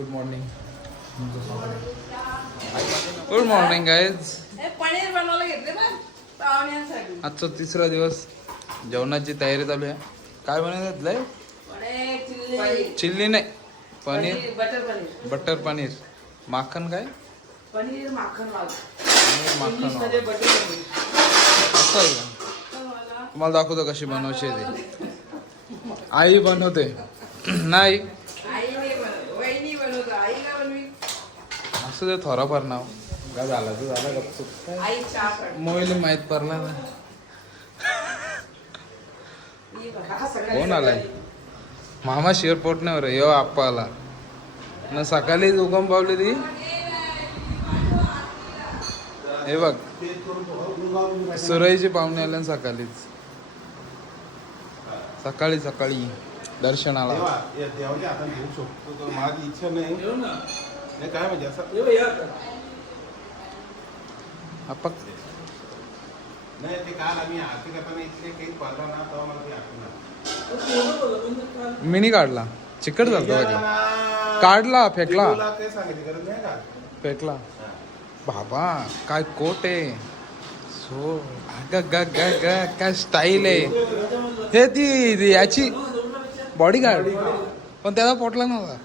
Good morning. Good morning guys. Paneer बनवायला घेतले ना पाहुण्यांसाठी. आजचा तिसरा दिवस, जेवणाची तयारी चालू आहे. काय बनवलंय? पनीर चिल्ली नाही, पनीर बटर पनीर. बटर पनीर. माखन काय? पनीर माखन वाला. पनीर माखन इंग्लिशमध्ये वाला. बटर पनीर. असं आहे का? तुम्हाला दाखवतो कशी बनवायची ते. आई बनवते नाही, आई नाही बनवत, वहिनी बनवतो. आई का बनवी? असं ते थोडाफार नाव काय झालं तर झालं गपचूप. आई चहा काढते. मोबाईल माहित पडला ना. ही बघा, हा सगळ्या कोण आलाय? मामा शिरपोट नाही रे, यो आप्पा आला ना. सकाळीच उगम पावली ती. हे बघ, सुरईची पाहुणे आल्या ना सकाळीच. सकाळी सकाळी दर्शनाला. देवाच्या हाताने घेऊ शकतो तर माझी इच्छा नाही. नाही काय म्हणजे असं आप्पा नाही. ते काल आम्ही आरती करताना इथले काही पाहिला ना तेव्हा मला ते आठवलं. मिनी काढला, चिकट झालता. काढला, फेकला. तुला ते सांगितली गरज नाही का? फेकला. बाबा काय कोट आहे. सो काय स्टाईल आहे. हे ती याची बॉडी गार्ड, पण त्याला पोटला नव्हता.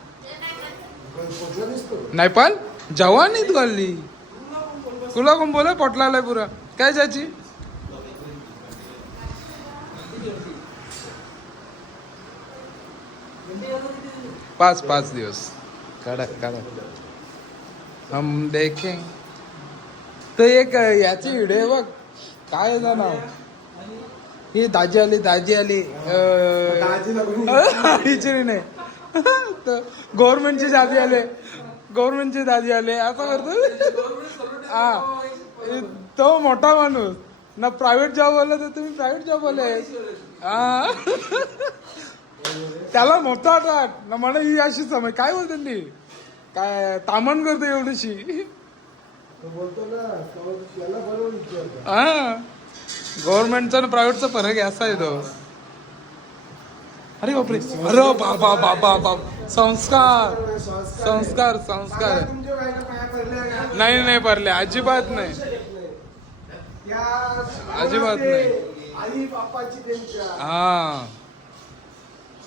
नाही पण जवान तू घालली. तुला कोण बोला पोटला आलाय पुरा काय ज्याची. पाच दिवस काढा काढा. हम देखे तर एक याची व्हिडिओ बघ. काय आहे नाव? ही दाजी आली हिची नाही. गव्हर्नमेंटची दादी आले, गव्हर्नमेंटची दादी आले असं करतो. हा, तो मोठा माणूस ना. प्रायव्हेट जॉब आला तर तुम्ही प्रायव्हेट जॉब आले. हा, त्याला मोठा आठ ना. म्हणा ही अशी समज काय बोलते ती, काय तामण करते एवढीशी. हा, गव्हर्नमेंटचा आणि प्रायव्हेटचा फरक आहे असा आहे तो. अरे बापरे, अरे बाबा बाबा बाबा. संस्कार संस्कार संस्कार. नाही नाही पडले, अजिबात नाही, अजिबात नाही. हा,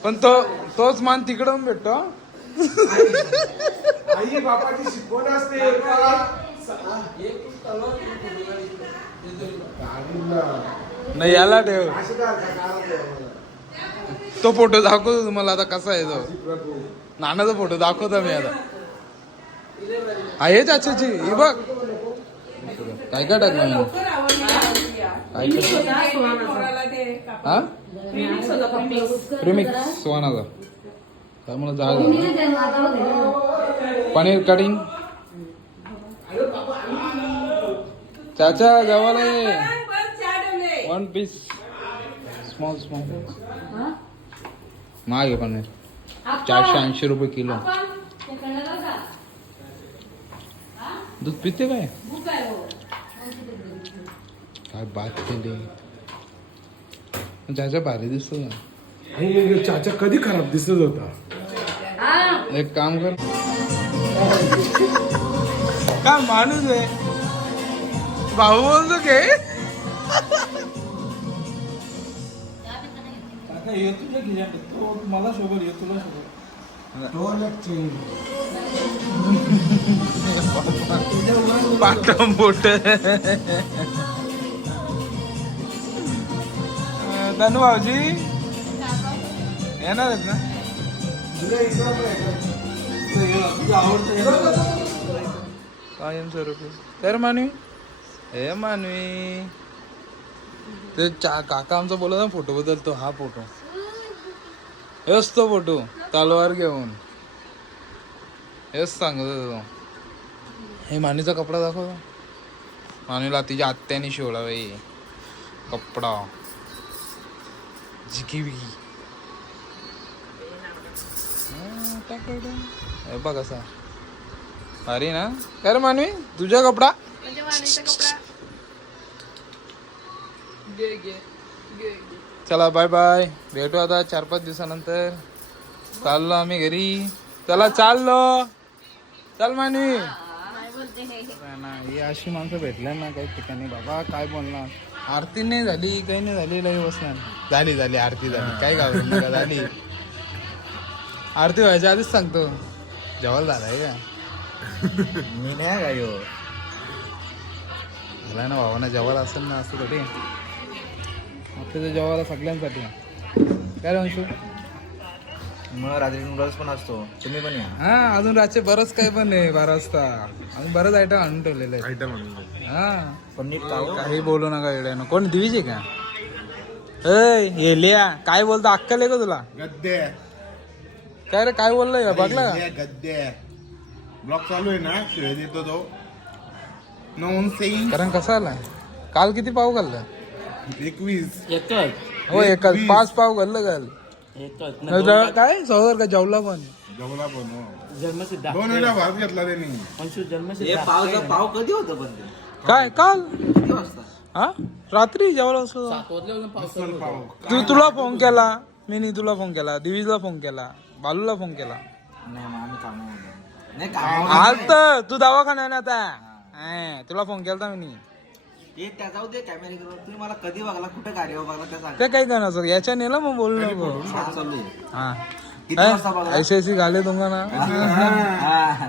पण तोच मान तिकडून भेटतो. आई बापाची शिकवण असते. नाही याला ठेव. तो फोटो दाखवतो तुम्हाला आता कसा आहे तो. नानाचा फोटो दाखवतो मी आता. आहे चाचाची ही बघ. काय काय टाकलं मी. हा, प्रेमिक्स सोनाचा. काय मला जाळ पनीर कटिंग. चाचा जवळ आहे. 1 पीस स्मॉल महाग आहे पनीर. 480 रुपये किलो. दूध पिते काय? काय बात केली. चाचा भारी दिसतो ना. चाचा कधी खराब दिसत होता. एक काम कर. काय माणूस आहे. भाऊ बोलतो के मला शोभर ये तुला शोभर. पाटम बोट. धनु भाऊजी येणार आहेत ना. कायमस्वरूपी तर मानवी. हे मानवी ते काका आमचा बोलत ना फोटो बदलतो. हा फोटो हेच तो फोटो तलवार घेऊन. हेच सांगतो तो. हे मानीचा कपडा दाखव. मानीला तिच्या आत्याने शिवला बाई कपडा. जिकी बिकी हे बघ कसा भारी ना. काय रे मानवी तुझा कपडा. चला बाय बाय. भेटू आता 4-5 दिवसानंतर. चाललो आम्ही घरी. चला चाललो. चल मानवी ना ही अशी माणसं भेटल्या ना काही ठिकाणी बाबा काय बोलणार. आरती नाही झाली काही नाही झाली लई बसणार. झाली आरती झाली काय घाबरून झाली. आरती व्हायच्या आधीच सांगतो जेवायला झालाय का. मी नाही काय हो. झाला ना भावाना जेवायला असेल ना असं तरी आपल्या जेवायला सगळ्यांसाठी काय रे अंशू. मग रात्री नूडल्स पण असतो तुम्ही पण या. हा अजून रातचे बरंच काय पण आहे 12 वाजता अजून बरंच आयटम आणून ठेवलेले आहेत. आयटम म्हणून हा पनीर पाव काही बोलू नका एवढ्यानं. कोण दिवीचे का हेलिया काय बोलतो अक्कल आहे का तुला. गद्दे काय रे काय बोललोय बघला का? गद्दे ब्लॉक चालू आहे ना शिवाय देतो तो नोन सेईंग कारण कसा आलाय काल किती पाव घाललं. 21 हो एकच 5 पाव घाललं काल. काय सौर का जेवला पण जेवला पण हो. 2 वेळा भात घेतला त्यांनी. हे पावचा पाव कधी होतं पण ते काय काल किती वाजता. हा रात्री जेवला असं. मसाला पाव तुला फोन केला मी नाही तुला फोन केला दिवीजला फोन केला बालूला फोन केला. नाही मग आम्ही कामावर नाही कामावर आज तर तू दवाखान्यात आता तुला फोन केला मी. ते त्या जाऊ दे कॅमेरे तुम्ही मला कधी बघला कुठे कार्य बघला त्या सांगा. ते काय करणार याच्या नेला मग बोलू नको. शाळा चालू आहे. हा किती वाजता बघला. ऐशी घाले तुम्हाला ना हा.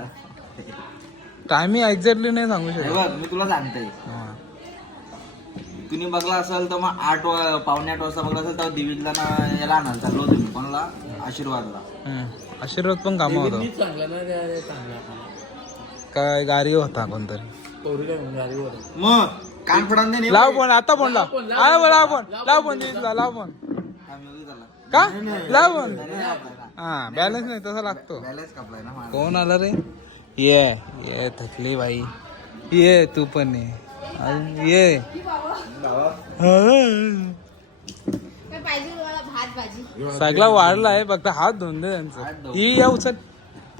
टायमिंग एक्झॅक्टली नाही सांगू हे शकत. बघ मी तुला सांगतोय हा. तुम्ही बघला असेल तर मग 8 वाजता बघला असेल तर दिवीजला ना याला आणाल चाललो होतो मी कोणाला आशीर्वादला. आशीर्वाद पण काम होतं काय गाडी होता कोणतरी. मग कान पडान दे नाही. लाव फोन आता फोन लाव लाव फोन दिवीजला लाव फोन का लाव फोन. हा बॅलन्स नाही तसा लागतो. बॅलन्स कापलाय ना माझा. कोण आला रे ये थकली बाई ये तू पण ये सगळा वाढला आहे फक्त हात धुवून दे त्यांचं. ही या उचल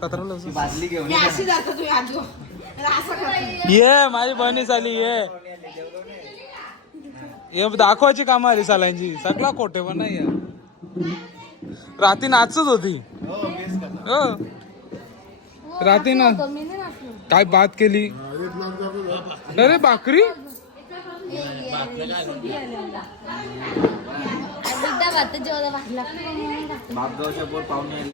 17 ती बादली घेऊन मी ये. अशी जातो तुम्ही आज असं करते. ये माझी बहिणी आली ये दाखवायची काम आली सालांची सगळा खोटे पण नाही रात्री नाचत होती. हो रात्री ना काय बात केली अरे भाकरी बापगावच्या पोर पाहुणे